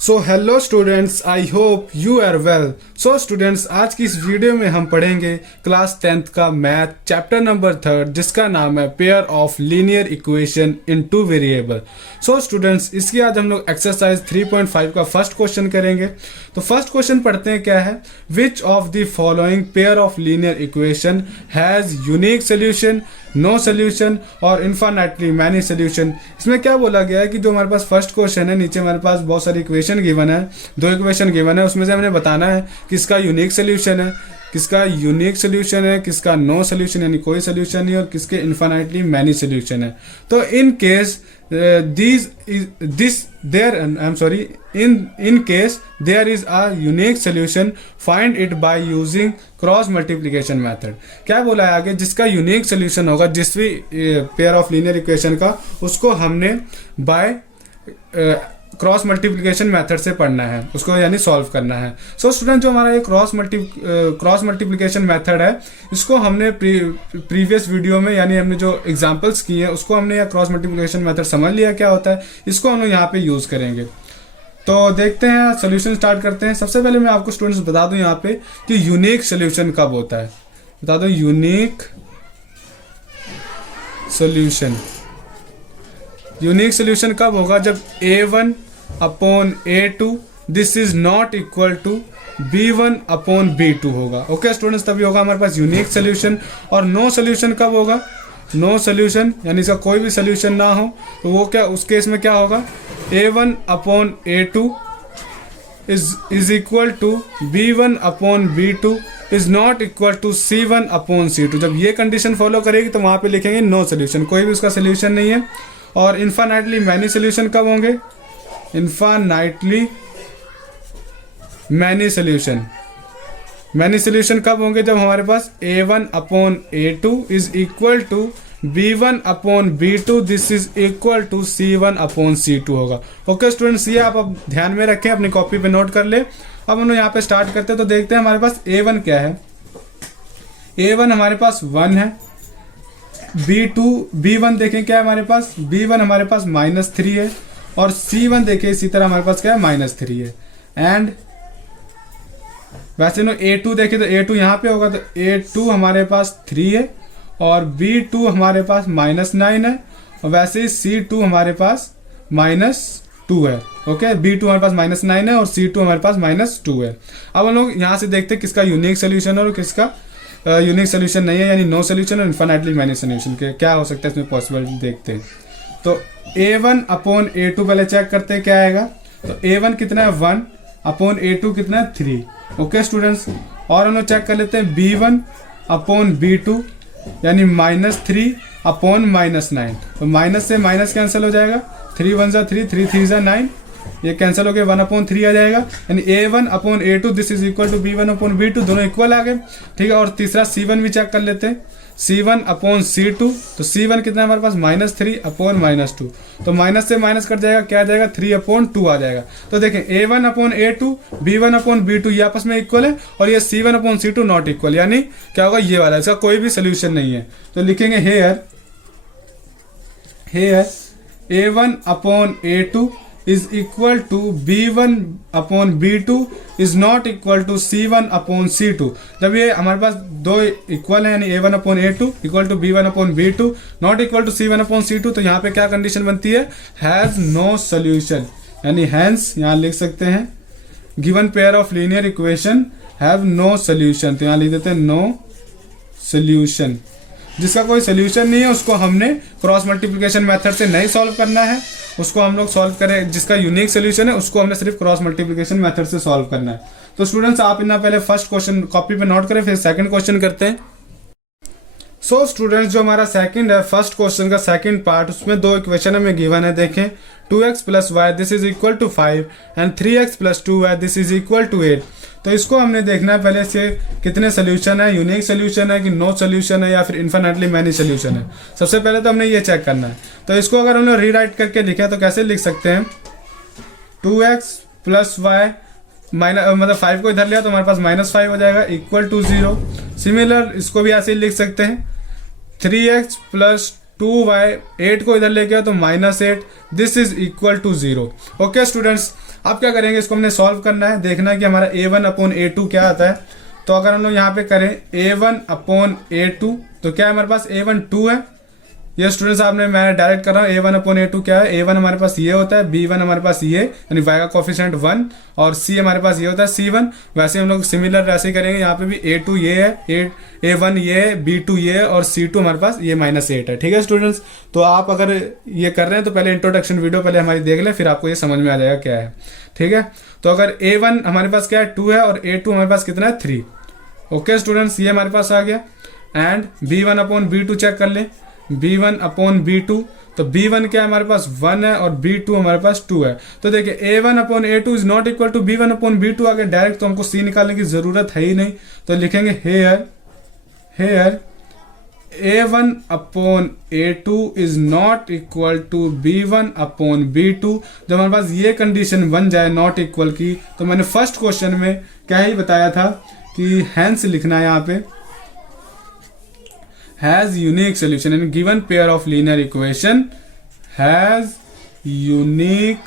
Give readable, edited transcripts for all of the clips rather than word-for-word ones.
So hello students, I hope you are well. So students, आज की इस video में हम पढ़ेंगे क्लास 10th का मैथ चैप्टर नंबर 3 जिसका नाम है pair of linear equation in two variable. So students, इसकी आज हम लोग एक्सरसाइज 3.5 का फर्स्ट क्वेश्चन करेंगे। तो फर्स्ट क्वेश्चन पढ़ते हैं, क्या है? Which of the following pair of linear equation has unique solution, no solution और इन्फिनिटली मैनी सोल्यूशन। इसमें क्या बोला गया है कि जो हमारे पास फर्स्ट क्वेश्चन है, नीचे हमारे पास बहुत सारी इक्वेशन गिवन है, दो इक्वेशन गिवन है, उसमें से हमने बताना है किसका यूनिक सोल्यूशन है, किसका यूनिक सोल्यूशन है, किसका नो सोल्यूशन यानी कोई सोल्यूशन नहीं, और किसके इन्फिनिटली मैनी सोल्यूशन है। तो in case in case there is a unique solution, find it by using cross multiplication method. क्या बोला है आगे? जिसका यूनिक सोल्यूशन होगा जिस भी पेयर ऑफ लीनियर इक्वेशन का, उसको हमने बाय क्रॉस मल्टीप्लिकेशन मेथड से पढ़ना है, उसको यानी सॉल्व करना है। सो स्टूडेंट, जो हमारा ये क्रॉस मल्टीप्लिकेशन मेथड है, इसको हमने प्रीवियस वीडियो में यानी हमने जो एग्जांपल्स किए हैं उसको हमने क्रॉस मल्टीप्लिकेशन मेथड समझ लिया क्या होता है, इसको हम लोग यहाँ पे यूज करेंगे। तो देखते हैं, सोल्यूशन स्टार्ट करते हैं। सबसे पहले मैं आपको स्टूडेंट्स बता दूं यहाँ पे कि यूनिक सोल्यूशन कब होता है। बता दो, यूनिक सोल्यूशन कब होगा? जब a1 upon a2 this is not equal to b1 upon b2 होगा। ओके स्टूडेंट्स, तभी होगा हमारे पास यूनिक सोल्यूशन। और नो सोल्यूशन कब होगा? नो सोल्यूशन यानी इसका कोई भी सोल्यूशन ना हो, तो वो क्या, उस केस में क्या होगा? a1 upon a2 is equal to b1 upon b2 is not equal to c1 upon c2। जब ये कंडीशन फॉलो करेगी तो वहां पे लिखेंगे नो सोल्यूशन, कोई भी उसका सोल्यूशन नहीं है। और इन्फिनिटली मैनी सोल्यूशन कब होंगे? इन्फिनिटली मैनी सोल्यूशन कब होंगे? जब हमारे पास a1 upon a2 is equal to b1 upon b2 this is equal to c1 upon c2 होगा। ओके स्टूडेंट्स, ये आप अब ध्यान में रखें, अपनी कॉपी पे नोट कर ले। अब हम लोग यहाँ पे स्टार्ट करते हैं। तो देखते हैं हमारे पास a1 क्या है। a1 हमारे पास 1 है। b1 देखें क्या है हमारे पास? b1 हमारे पास -3 है। और c1 देखें इसी तरह हमारे पास क्या है? -3 है। एंड वैसे नो a2 देखें तो a2 यहाँ पे होगा, तो a2 हमारे पास 3 है और b2 हमारे पास -9 है। और वैसे ही c2 हमारे पास -2 है। ओके, b2 हमारे पास -9 है और c2 हमारे पास -2 है। अब हम लोग यहाँ से देखते हैं किसका यूनिक सोल्यूशन और किसका यूनिक सोल्यूशन नहीं है, यानी नो सोल्यूशन और इन्फिनिटली मैनी सोल्यूशन के क्या हो सकता है इसमें पॉसिबिलिटी देखते हैं। तो a1 अपॉन a2 पहले चेक करते हैं क्या आएगा। तो a1 कितना है? 1 अपॉन a2 कितना है? 3। ओके स्टूडेंट्स, और हम लोग चेक कर लेते हैं b1 अपॉन b2 यानी -3 अपॉन -9। तो माइनस से माइनस कैंसिल हो जाएगा, 3 1 जा 3, 3 3 जा 9, ये कैंसिल हो गया, 1 अपॉन 3 आ जाएगा। यानी a1 upon a2 this is equal to b1 upon b2, दोनों इक्वल आ गए। ठीक है, और तीसरा c1 भी चेक कर लेते हैं। c1 अपॉन c2, तो c1 कितना है हमारे पास? -3 अपॉन -2, तो माइनस से माइनस कट जाएगा, क्या आ जाएगा? 3 अपॉन 2 आ जाएगा। तो देखें a1 upon a2, b1 upon b2 ये आपस में इक्वल है, और ये c1 upon c2 not equal, यानी क्या होगा? ये वाला, इसका कोई भी सोल्यूशन नहीं है। तो लिखेंगे here a1 upon a2 is equal to b1 upon b2 is not equal to c1 upon c2। जब ये हमारे पास दो इक्वल है, यानी a1 upon a2 equal to b1 upon b2 not equal to c1 upon c2, तो यहाँ पे क्या कंडीशन बनती है? हैज नो सोल्यूशन, यानी हैंस यहाँ लिख सकते हैं given pair of linear equation have no solution. तो यहाँ लिख देते हैं नो सोल्यूशन। जिसका कोई सोल्यूशन नहीं है उसको हमने क्रॉस मल्टीप्लिकेशन मेथड से नहीं सॉल्व करना है, उसको हम लोग सॉल्व करें। जिसका यूनिक सोल्यूशन है उसको हमने सिर्फ क्रॉस मल्टीप्लिकेशन मेथड से सॉल्व करना है। तो स्टूडेंट्स, आप इतना पहले फर्स्ट क्वेश्चन कॉपी पे नोट करें, फिर सेकंड क्वेश्चन करते हैं। सो स्टूडेंट्स, जो हमारा सेकंड है, फर्स्ट क्वेश्चन का सेकंड पार्ट, उसमें दो इक्वेशन हमें गिवन है। देखें 2x + y this is equal to 5 and 3x + 2y this is equal to 8। तो इसको हमने देखना है पहले से कितने सोल्यूशन है, यूनिक सोल्यूशन है कि नो सोल्यूशन है या फिर इन्फिनिटली मैनी सोल्यूशन है। सबसे पहले तो हमने ये चेक करना है। तो इसको अगर हमने रीराइट करके लिखा तो कैसे लिख सकते हैं? 2x + y मतलब 5 को इधर लिया तो हमारे पास -5 हो जाएगा इक्वल टू 0। सिमिलर इसको भी ऐसे ही लिख सकते हैं 3x + 2y, 8 को इधर लेके आओ तो -8, this is equal to 0। Okay students, अब क्या करेंगे, इसको हमने सॉल्व करना है, देखना है कि हमारा a1/a2 क्या आता है। तो अगर हम लोग यहाँ पे करें a1/a2 तो क्या है हमारे पास, a1 2 है। ये स्टूडेंट्स आपने, मैं डायरेक्ट कर रहा हूँ, a1/a2 क्या है, a1 हमारे पास ये होता है, b1 हमारे पास ये यानी y का कोफिशिएंट 1 और c हमारे पास ये होता है c1। वैसे हम लोग सिमिलर ऐसे ही करेंगे, यहाँ पे भी a2 ये है, a1 ये है, b2 ये है और c2 हमारे पास ये -8 है। ठीक है स्टूडेंट्स, तो आप अगर ये कर रहे हैं तो पहले इंट्रोडक्शन वीडियो पहले हमारी देख लें, फिर आपको ये समझ में आ जाएगा क्या है। ठीक है, तो अगर a1 हमारे पास क्या है 2 है और a2 हमारे पास कितना है 3। ओके स्टूडेंट्स, ये हमारे पास आ गया। एंड b1/b2 चेक कर लें, b1/b2 तो b1 क्या है हमारे पास 1 है और b2 हमारे पास 2 है। तो देखिए a1/a2 is not equal to b1/b2 आगे डायरेक्ट तो हमको c निकालने की जरूरत है ही नहीं, तो लिखेंगे here a1/a2 is not equal to b1/b2। जब हमारे पास ये कंडीशन बन जाए नॉट इक्वल की, तो मैंने फर्स्ट क्वेश्चन में क्या ही बताया था कि हैंस लिखना है यहाँ पे, has unique solution in given pair of linear equation has unique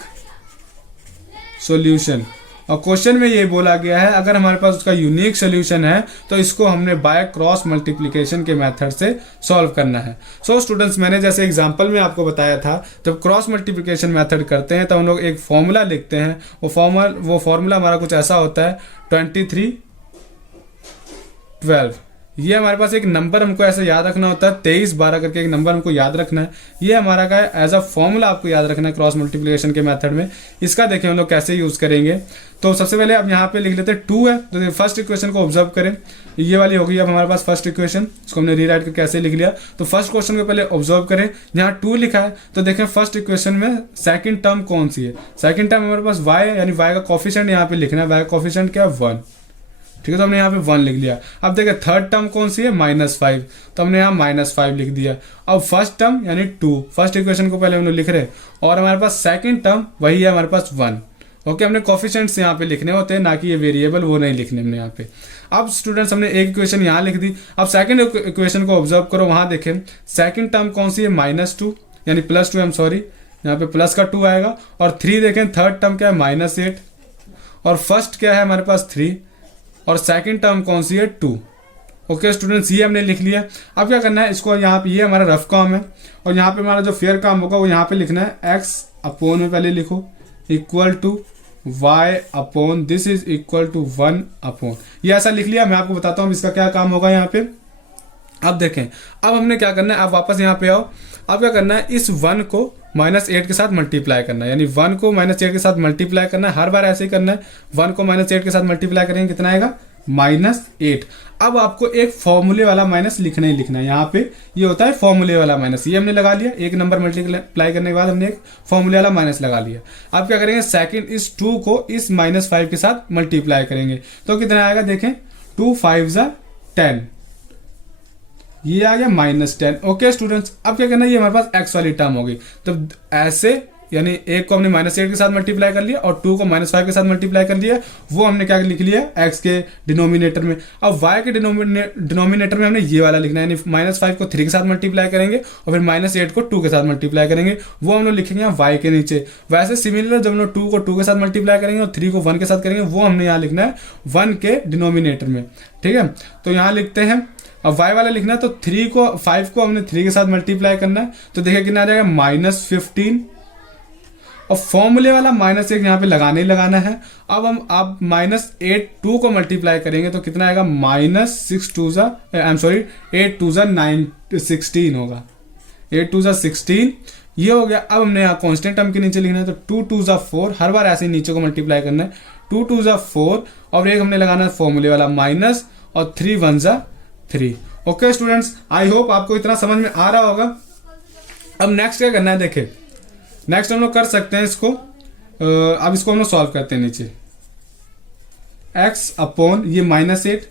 solution। और क्वेश्चन में ये बोला गया है अगर हमारे पास उसका यूनिक सोल्यूशन है तो इसको हमने बाय क्रॉस मल्टीप्लिकेशन के मेथड से सॉल्व करना है। सो स्टूडेंट्स, मैंने जैसे एग्जांपल में आपको बताया था, जब क्रॉस मल्टीप्लिकेशन मेथड करते हैं तो हम लोग एक फॉर्मूला लिखते हैं। वो फॉर्मूला हमारा कुछ ऐसा होता है 23 12। ये हमारे पास एक नंबर हमको ऐसे याद रखना होता है, 23 12 करके एक नंबर हमको याद रखना है। ये हमारा का एज अ फॉर्मूला आपको याद रखना है क्रॉस मल्टीप्लिकेशन के मेथड में। इसका देखें हम लोग कैसे यूज करेंगे। तो सबसे पहले अब यहाँ पे लिख लेते हैं 2 है, तो फर्स्ट इक्वेशन को ऑब्जर्व करें, ये वाली होगी अब हमारे पास फर्स्ट इक्वेशन। इसको हमने रीराइट करके कैसे लिख लिया, तो फर्स्ट क्वेश्चन को पहले ऑब्जर्व करें, यहाँ 2 लिखा है तो देखें फर्स्ट इक्वेशन में सेकंड टर्म कौन सी है। सेकंड टर्म हमारे पास y है, यानी y का कोफिशिएंट यहाँ पे लिखना है, y का कोफिशिएंट क्या है 1। ठीक है, तो हमने यहाँ पे 1 लिख लिया। अब देखिए थर्ड टर्म कौन सी है -5, तो हमने यहाँ -5 लिख दिया। अब फर्स्ट टर्म यानी 2, फर्स्ट इक्वेशन को पहले हम लोग लिख रहे हैं, और हमारे पास सेकंड टर्म वही है हमारे पास 1। ओके, हमने कोफिशिएंट्स यहाँ पे लिखने होते हैं, ना कि ये वेरिएबल वो नहीं लिखने हमने यहाँ पे। अब स्टूडेंट्स हमने एक इक्वेशन यहाँ लिख दी। अब सेकंड इक्वेशन को ऑब्जर्व करो, वहां देखें सेकंड टर्म कौन सी है -2 यानी +2, आई एम सॉरी, यहाँ पे प्लस का 2 आएगा। और 3 देखें थर्ड टर्म क्या है -8 और फर्स्ट क्या है हमारे पास 3 और सेकंड टर्म कौन सी है 2। ओके स्टूडेंट्स, ये हमने लिख लिया। अब क्या करना है, इसको यहाँ पे, ये हमारा रफ काम है और यहाँ पे हमारा जो फेयर काम होगा वो यहाँ पे लिखना है x/, में पहले लिखो equal to y/, this is equal to 1/। ये ऐसा लिख लिया। मैं आपको बताता हूँ इसका क्या काम होगा यहाँ पे। अब देखें, अब हमने क्या करना है, आप वापस यहाँ पे आओ। अब क्या करना है, इस 1 को -8 के साथ मल्टीप्लाई करना है, यानी 1 को -8 के साथ मल्टीप्लाई करना है। हर बार ऐसे ही करना है, 1 को -8 के साथ मल्टीप्लाई करेंगे कितना आएगा -8। अब आपको एक फॉर्मूले वाला माइनस लिखना ही लिखना है। यहाँ पे ये होता है फॉर्मूले वाला माइनस, ये हमने लगा लिया। एक नंबर मल्टीप्लाई करने के बाद हमने एक फॉर्मूले वाला माइनस लगा लिया। अब क्या करेंगे, सेकंड इस 2 को इस -5 के साथ मल्टीप्लाई करेंगे तो कितना आएगा, देखें 2 5 10, ये आ गया -10। ओके स्टूडेंट्स, अब क्या करना है, ये हमारे पास x वाली टर्म होगी। तो ऐसे यानी एक को हमने -8 के साथ मल्टीप्लाई कर लिया और 2 को -5 के साथ मल्टीप्लाई कर लिया, वो हमने क्या लिख लिया x के डिनोमिनेटर में। अब y के डिनोमिनेटर में हमने ये वाला लिखना है, यानी -5 को 3 के साथ मल्टीप्लाई करेंगे और फिर -8 को 2 के साथ मल्टीप्लाई करेंगे, वो हम लोग लिखेंगे यहाँ y के नीचे। वैसे सिमिलर जब हम लोग 2 को 2 के साथ मल्टीप्लाई करेंगे और 3 को 1 के साथ करेंगे, वो हमने यहाँ लिखना है 1 के डिनोमिनेटर में। ठीक है, तो यहाँ लिखते हैं, अब y वाला लिखना है तो 5 को हमने 3 के साथ मल्टीप्लाई करना है, तो देखिए कितना आ जाएगा -15 और फॉर्मूले वाला -1 यहाँ पे लगाने ही लगाना है। अब हम आप -8 2 को मल्टीप्लाई करेंगे तो कितना आएगा -6 2 आई एम सॉरी 8 2 9 16 होगा, 8 2 16 ये हो गया। अब हमने यहाँ कांस्टेंट टर्म के नीचे लिखना है, तो 2 2 4, हर बार ऐसे ही नीचे को मल्टीप्लाई करना है, 2 2 4 और एक हमने लगाना है फॉर्मूले वाला माइनस और 3 1 3। ओके स्टूडेंट्स, आई होप आपको इतना समझ में आ रहा होगा। अब नेक्स्ट क्या करना है, देखें नेक्स्ट हम लोग कर सकते हैं इसको, अब इसको हम लोग सॉल्व करते हैं। नीचे x/, ये -8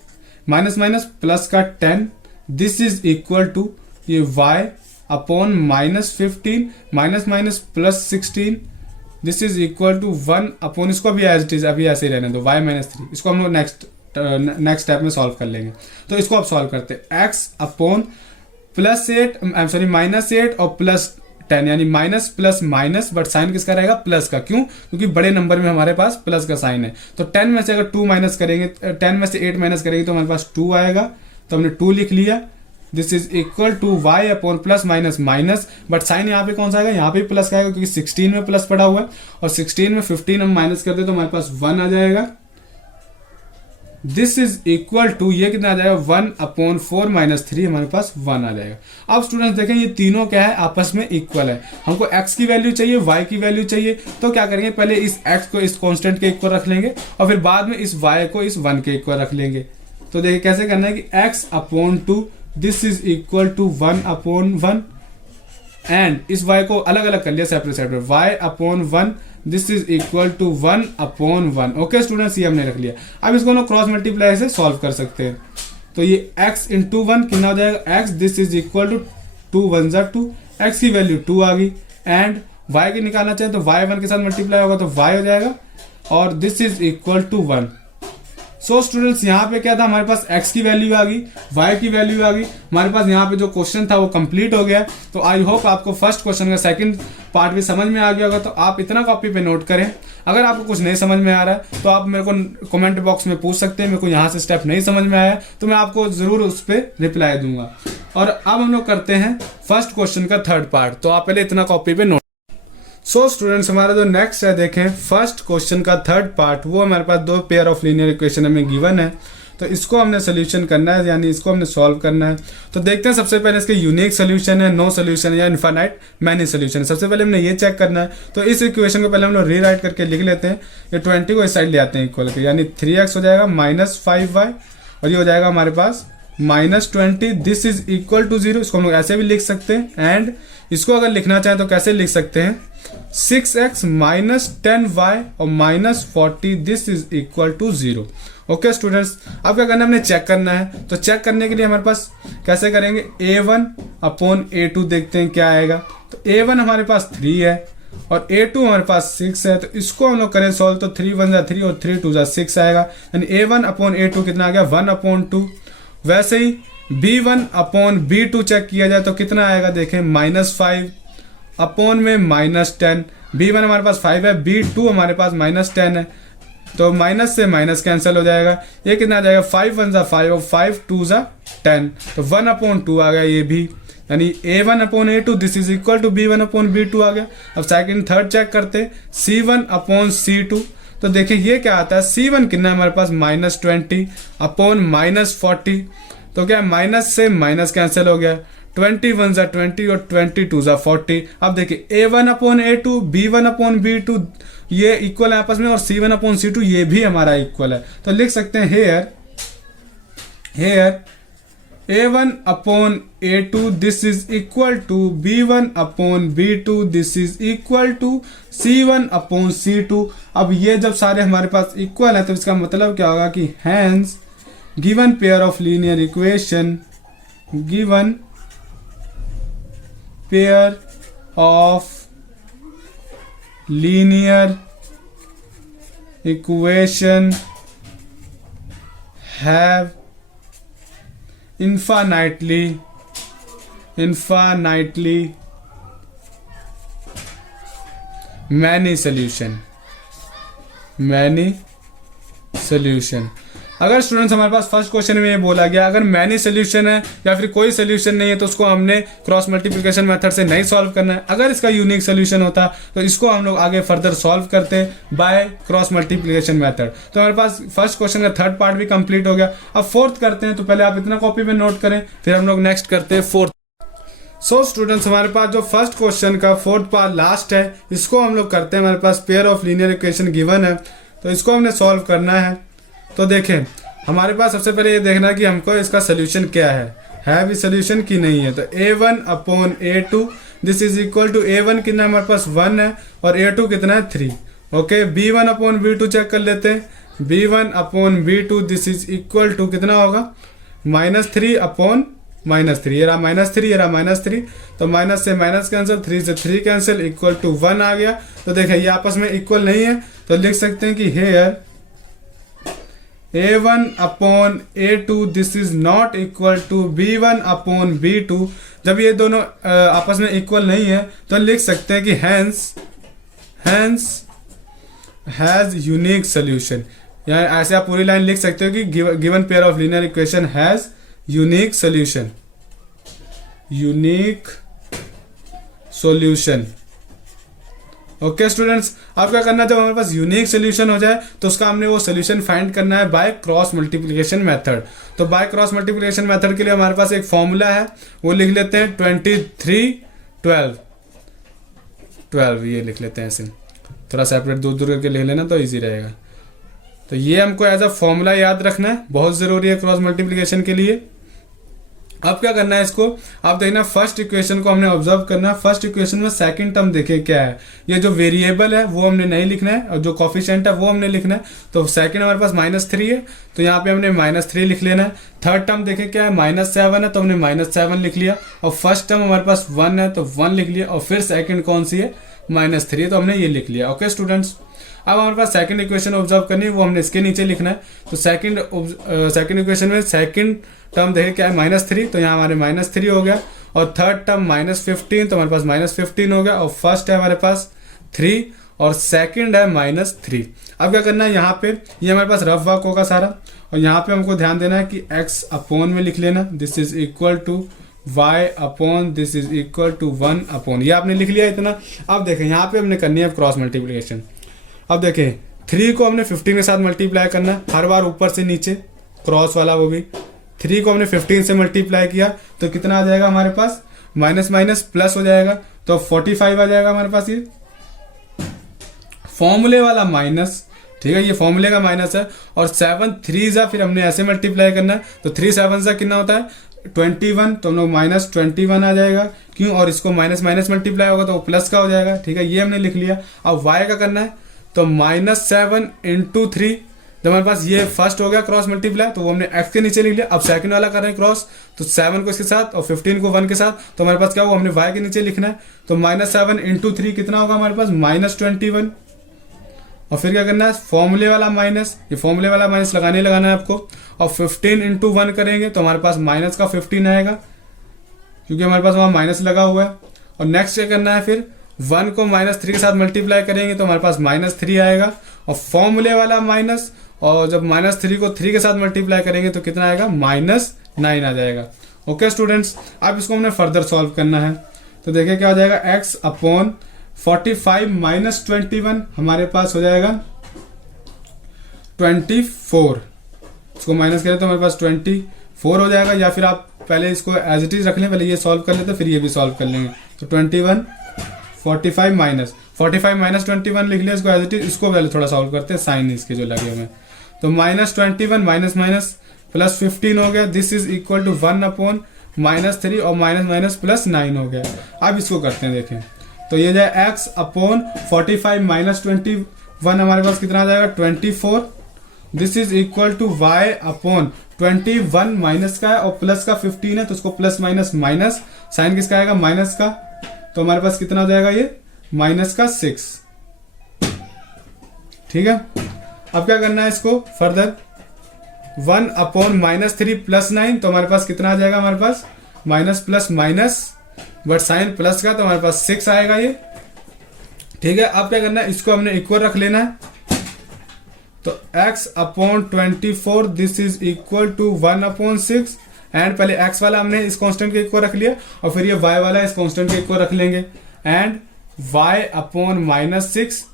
माइनस प्लस का 10, दिस इज इक्वल टू ये y/-15 minus plus 16, this is equal to 1/, इसको अभी एज इट इज अभी ऐसे ही रहने दो, y-3। इसको हम लोग नेक्स्ट स्टेप में सॉल्व कर लेंगे। तो इसको आप सॉल्व करते हैं, x/, +8 -8 और +10 यानी minus plus minus, but sign किसका रहेगा? प्लस का। क्यों? क्योंकि बड़े नंबर में हमारे पास प्लस का साइन है। तो 10 में से अगर 2 माइनस करेंगे, 10 में से 8 माइनस करेंगे तो हमारे पास 2 आएगा। तो हमने 2 लिख लिया। This is equal to y upon plus minus minus, but sign यहाँ पे कौन सा आएगा? यहाँ पे प्लस का आएगा क्योंकि 16 में प्लस पड़ा हुआ है, और 16 में 15 हम माइनस कर दे तो हमारे पास 1 आ जाएगा। दिस इज इक्वल टू, ये कितना आ जाएगा? 1 अपॉन 4 माइनस 3, हमारे पास 1 आ जाएगा। अब स्टूडेंट्स देखें, ये तीनों क्या है? आपस में इक्वल है। हमको x की वैल्यू चाहिए, y की वैल्यू चाहिए, तो क्या करेंगे? पहले इस x को इस कांस्टेंट के इक्वल रख लेंगे और फिर बाद में इस y को इस 1 के इक्वल रख लेंगे। तो देखिए कैसे करना है कि x upon 2 this is equal to 1 upon 1, and इस y को अलग अलग कर लिया separate separate, y upon 1 this is equal to 1 upon 1। Okay students, ये हमने रख लिया। अब इसको ना क्रॉस मल्टीप्लाई से सॉल्व कर सकते हैं। तो ये x इंटू 1 कितना हो जाएगा? x this is equal to 2 1 जा 2, x की वैल्यू 2 आ गई, एंड y की निकालना चाहे तो y 1 के साथ मल्टीप्लाई होगा तो y हो जाएगा, और this is equal to 1। So students, यहाँ पे क्या था? हमारे पास x की वैल्यू आ गई, y की वैल्यू आ गई, हमारे पास यहाँ पे जो क्वेश्चन था वो कंप्लीट हो गया। तो आई होप आपको फर्स्ट क्वेश्चन का सेकंड पार्ट भी समझ में आ गया होगा। तो आप इतना कॉपी पे नोट करें। अगर आपको कुछ नहीं समझ में आ रहा है तो आप मेरे को कमेंट बॉक्स में पूछ सकते हैं। मेरे को यहाँ से स्टेप नहीं समझ में आया तो मैं आपको जरूर उस पर रिप्लाई दूंगा। और अब हम लोग करते हैं फर्स्ट क्वेश्चन का थर्ड पार्ट। तो आप पहले इतना कॉपी पे नोट। सो स्टूडेंट्स, हमारा जो नेक्स्ट है, देखें फर्स्ट क्वेश्चन का थर्ड पार्ट, वो हमारे पास 2 पेयर ऑफ लीनियर इक्वेशन हमें गिवन है। तो इसको हमने सोल्यूशन करना है, यानी इसको हमने सॉल्व करना है। तो देखते हैं सबसे पहले इसके यूनिक सोल्यूशन है, नो सोल्यूशन है, या इनफाइनाइट मैनी सोल्यूशन है। सबसे पहले हमने ये चेक करना है। तो इस इक्वेशन को पहले हम लोग रीराइट करके लिख लेते हैं। ये 20 को इस साइड ले आते हैं इक्वल के, यानी 3x हो जाएगा -5y, और ये हो जाएगा हमारे पास -20। This is equal to 0। इसको हम लोग ऐसे भी लिख सकते हैं, एंड इसको अगर लिखना चाहें तो कैसे लिख सकते हैं? 6x माइनस 10y और -40 this is equal to 0। Okay students, अब क्या करना है? हमने चेक करना है। तो चेक करने के लिए हमारे पास कैसे करेंगे? a1 अपॉन a2 देखते हैं क्या आएगा। तो a1 हमारे पास 3 है और a2 हमारे पास 6 है। तो इसको हम लोग करें सॉल्व, तो 3 1 जा 3 और 3 2 जा 6 आएगा, यानी a1 अपॉन a2 कितना आ गया? 1 अपॉन 2। वैसे ही b1 अपॉन b2 चेक किया जाए तो कितना आएगा? देखें -5 अपॉन में -10। b1 हमारे पास 5 है, b2 हमारे पास -10 है, तो माइनस से माइनस कैंसिल हो जाएगा। ये कितना आ जाएगा? 5 1 जा 5 और 5 2 जा 10, तो 1 अपॉन 2 आ गया ये भी, यानी a1 upon a2 this is equal to b1 upon b2 आ गया। अब सेकंड थर्ड चेक करते हैं, c1 अपॉन c2। तो देखिए ये क्या आता है? c1 कितना है हमारे पास? -20 अपॉन -40, तो क्या माइनस से माइनस कैंसिल हो गया। 20 1 जा 20 और 20 2 जा 40। अब देखिए a1 upon a2, b1 upon b2 ये इक्वल है आपस में, और c1 अपॉन c2 ये भी हमारा इक्वल है। तो लिख सकते हैं here a1 upon a2 this is equal to b1 upon b2 this is equal to c1 upon c2। अब ये जब सारे हमारे पास इक्वल है तो इसका मतलब क्या होगा कि hence given pair of linear equation, given pair of linear equation have infinitely many solution। अगर स्टूडेंट्स हमारे पास फर्स्ट क्वेश्चन में ये बोला गया अगर मैनी सोल्यूशन है या फिर कोई सोल्यूशन नहीं है तो उसको हमने क्रॉस मल्टीप्लिकेशन मेथड से नहीं सॉल्व करना है। अगर इसका यूनिक सोल्यूशन होता तो इसको हम लोग आगे फर्दर सॉल्व करते बाय क्रॉस मल्टीप्लिकेशन मेथड। तो हमारे पास फर्स्ट क्वेश्चन का थर्ड पार्ट भी कंप्लीट हो गया। अब फोर्थ करते हैं, तो पहले आप इतना कॉपी में नोट करें, फिर हम लोग नेक्स्ट करते हैं फोर्थ। सो स्टूडेंट्स हमारे पास जो फर्स्ट क्वेश्चन का फोर्थ पार्ट लास्ट है, इसको हम लोग करते हैं। हमारे पास pair of linear equation given है तो इसको हमने सॉल्व करना है। तो देखें हमारे पास सबसे पहले ये देखना कि हमको इसका सोल्यूशन क्या है भी सोल्यूशन की नहीं है। तो a1 upon a2 this is equal to a1 कितना हमारे पास 1 है और a2 कितना है 3। Okay, b1 upon b2 check कर लेते हैं। b1 upon b2 this is equal to कितना होगा -3 अपॉन -3, ये रहा -3, ये रहा -3, तो माइनस से माइनस कैंसिल, 3 से 3 कैंसिल, इक्वल टू 1 आ गया। तो देखिए ये आपस में इक्वल नहीं है तो लिख सकते हैं कि here a1 upon a2 this is not equal to b1 upon b2। जब ये दोनों आपस में इक्वल नहीं है तो लिख सकते हैं कि हैंस हैज यूनिक सोल्यूशन। या ऐसे आप पूरी लाइन लिख सकते हो कि given pair of linear equation has unique solution, unique solution. Okay students, अब क्या करना है, जब हमारे पास यूनिक सोल्यूशन हो जाए तो उसका हमने वो सोल्यूशन फाइंड करना है बाय क्रॉस मल्टीप्लिकेशन मेथड। तो बाय क्रॉस मल्टीप्लिकेशन मेथड के लिए हमारे पास एक फॉर्मूला है, वो लिख लेते हैं 23 12 ये लिख लेते हैं। ऐसे थोड़ा सेपरेट दूर दूर करके लिख लेना तो इजी रहेगा। तो ये हमको एज अ फॉर्मूला याद रखना है, बहुत ज़रूरी है क्रॉस मल्टीप्लिकेशन के लिए। अब क्या करना है इसको, आप देखना फर्स्ट इक्वेशन को हमने ऑब्जर्व करना है। फर्स्ट इक्वेशन में सेकंड टर्म देखिए क्या है, ये जो वेरिएबल है वो हमने नहीं लिखना है और जो कोफिशिएंट है वो हमने लिखना है। तो सेकंड हमारे पास -3 है तो यहाँ पे हमने -3 लिख लेना है। थर्ड टर्म देखे क्या है, -7 है तो हमने -7 लिख लिया। और फर्स्ट टर्म हमारे पास 1 है तो 1 लिख लिया। और फिर सेकेंड कौन सी है, -3, तो हमने ये लिख लिया। ओके स्टूडेंट्स, अब हमारे पास सेकंड इक्वेशन ऑब्जर्व करनी है, वो हमने इसके नीचे लिखना है। तो सेकंड इक्वेशन में सेकंड टर्म देखें क्या है, -3, तो यहाँ हमारे -3 हो गया। और थर्ड टर्म -15 तो हमारे पास -15 हो गया। और फर्स्ट है हमारे पास 3 और सेकंड है -3। अब क्या करना है, यहाँ पे ये हमारे पास रफ वर्क होगा सारा। और यहाँ पे हमको ध्यान देना है कि x अपॉन में लिख लेना, this is equal to y upon this is equal to 1 upon, ये आपने लिख लिया इतना। अब देखें यहाँ पे हमने करनी है क्रॉस मल्टीप्लिकेशन। अब देखें 3 को हमने 15 के साथ मल्टीप्लाई करना है, हर बार ऊपर से नीचे क्रॉस वाला। वो भी 3 को हमने 15 से मल्टीप्लाई किया तो कितना आ जाएगा हमारे पास, माइनस माइनस प्लस हो जाएगा तो 45 आ जाएगा हमारे पास। ये फॉर्मूले वाला माइनस, ठीक है, ये फॉर्मूले का माइनस है। और 7 3 जा फिर हमने ऐसे मल्टीप्लाई करना है तो 3 7 जा कितना होता है 21, तो हम लोग -21 आ जाएगा। क्यों, और इसको माइनस माइनस मल्टीप्लाई होगा तो वो प्लस का हो जाएगा। ठीक है, ये हमने लिख लिया। अब y का करना है तो -7 × 3, जब हमारे पास ये फर्स्ट हो गया क्रॉस मल्टीप्लाई तो वो हमने x के नीचे लिख लिया। अब सेकंड वाला कर रहे हैं क्रॉस, तो 7 को इसके साथ और 15 को 1 के साथ, तो हमारे पास क्या होगा, हमने y के नीचे लिखना है। तो -7 × 3 कितना होगा हमारे पास, -21। और फिर क्या करना है, फॉर्मूले वाला माइनस, ये फॉर्मूले वाला माइनस लगाना है आपको। और 15 × 1 करेंगे तो हमारे पास माइनस का 15 आएगा, क्योंकि हमारे पास वहाँ माइनस लगा हुआ है। और नेक्स्ट क्या करना है, फिर 1 को -3 के साथ मल्टीप्लाई करेंगे तो हमारे पास -3 आएगा। और फॉर्मूले वाला माइनस, और जब -3 को 3 के साथ मल्टीप्लाई करेंगे तो कितना आएगा, -9 आ जाएगा। ओके स्टूडेंट्स, अब इसको हमने फर्दर सॉल्व करना है। तो देखिए क्या हो जाएगा, x अपॉन 45 - 21 हमारे पास हो जाएगा 24। इसको माइनस करें तो हमारे पास 24 हो जाएगा। या फिर आप पहले इसको एज इट इज रख लें, पहले ये सॉल्व कर लेते फिर ये भी सॉल्व कर लेंगे। तो 21 45 - 21 लिख लिया, इसको एज इट इज। इसको पहले थोड़ा सॉल्व करते हैं, साइन इसके जो लगे हुए। तो -21 माइनस माइनस प्लस 15 हो गया, this is equal to 1 upon -3 और माइनस प्लस 9 हो गया। अब इसको करते हैं, देखें तो ये जाए x अपॉन 45 - 21 हमारे पास कितना आ जाएगा, 24। This is equal to y upon 21 minus का है और प्लस का 15 है, तो उसको प्लस माइनस माइनस, साइन किसका आएगा, माइनस का। तो हमारे पास कितना हो जाएगा, ये -6। ठीक है, अब क्या करना है इसको फर्दर, 1 अपॉन -3 प्लस 9, तो हमारे पास कितना आ जाएगा, हमारे पास minus plus minus, but sign plus का, तो हमारे पास 6 आएगा ये। ठीक है, अब क्या करना है, इसको हमने इक्वल रख लेना है। तो x upon 24 this is equal to 1 upon 6। And पहले x वाला हमने इस कांस्टेंट के इक्वल रख लिया और फिर ये y वाला इस कांस्टेंट के इक्वल रख लेंगे। एंड y अपॉन -6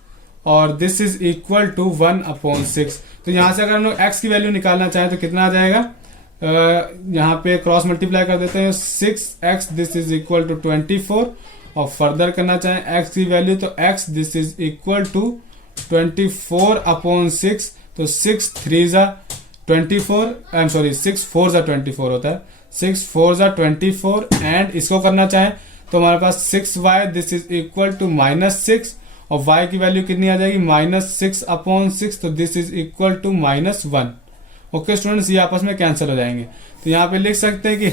और this is equal to 1 upon 6। तो यहाँ से अगर हम लोग x की वैल्यू निकालना चाहें तो कितना आ जाएगा, यहाँ पे क्रॉस मल्टीप्लाई कर देते हैं, 6x this is equal to 24। और फर्दर करना चाहें x की वैल्यू तो x this is equal to 24 upon 6। तो 6 3 जा 24, आई एम सॉरी 6 4 जा 24 होता है, 6 4 जा 24। एंड इसको करना चाहें तो हमारे पास 6y this is equal to -6 और y की वैल्यू कितनी आ जाएगी, -6 अपॉन 6। तो this is equal to -1। Okay students, ये आपस में कैंसिल हो जाएंगे। तो यहाँ पे लिख सकते हैं कि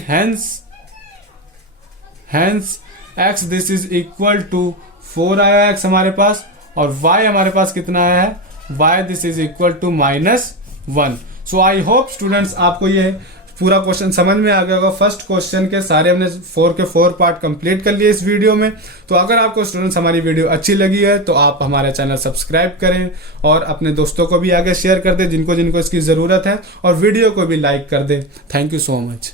hence x this is equal to 4 आया x हमारे पास, और y हमारे पास कितना आया है, y this is equal to -1। So I hope students आपको ये पूरा क्वेश्चन समझ में आ गया होगा। फर्स्ट क्वेश्चन के सारे हमने 4 के 4 पार्ट कंप्लीट कर लिए इस वीडियो में। तो अगर आपको स्टूडेंट्स हमारी वीडियो अच्छी लगी है तो आप हमारे चैनल सब्सक्राइब करें और अपने दोस्तों को भी आगे शेयर कर दें जिनको जिनको इसकी ज़रूरत है, और वीडियो को भी लाइक कर दें। Thank you so much.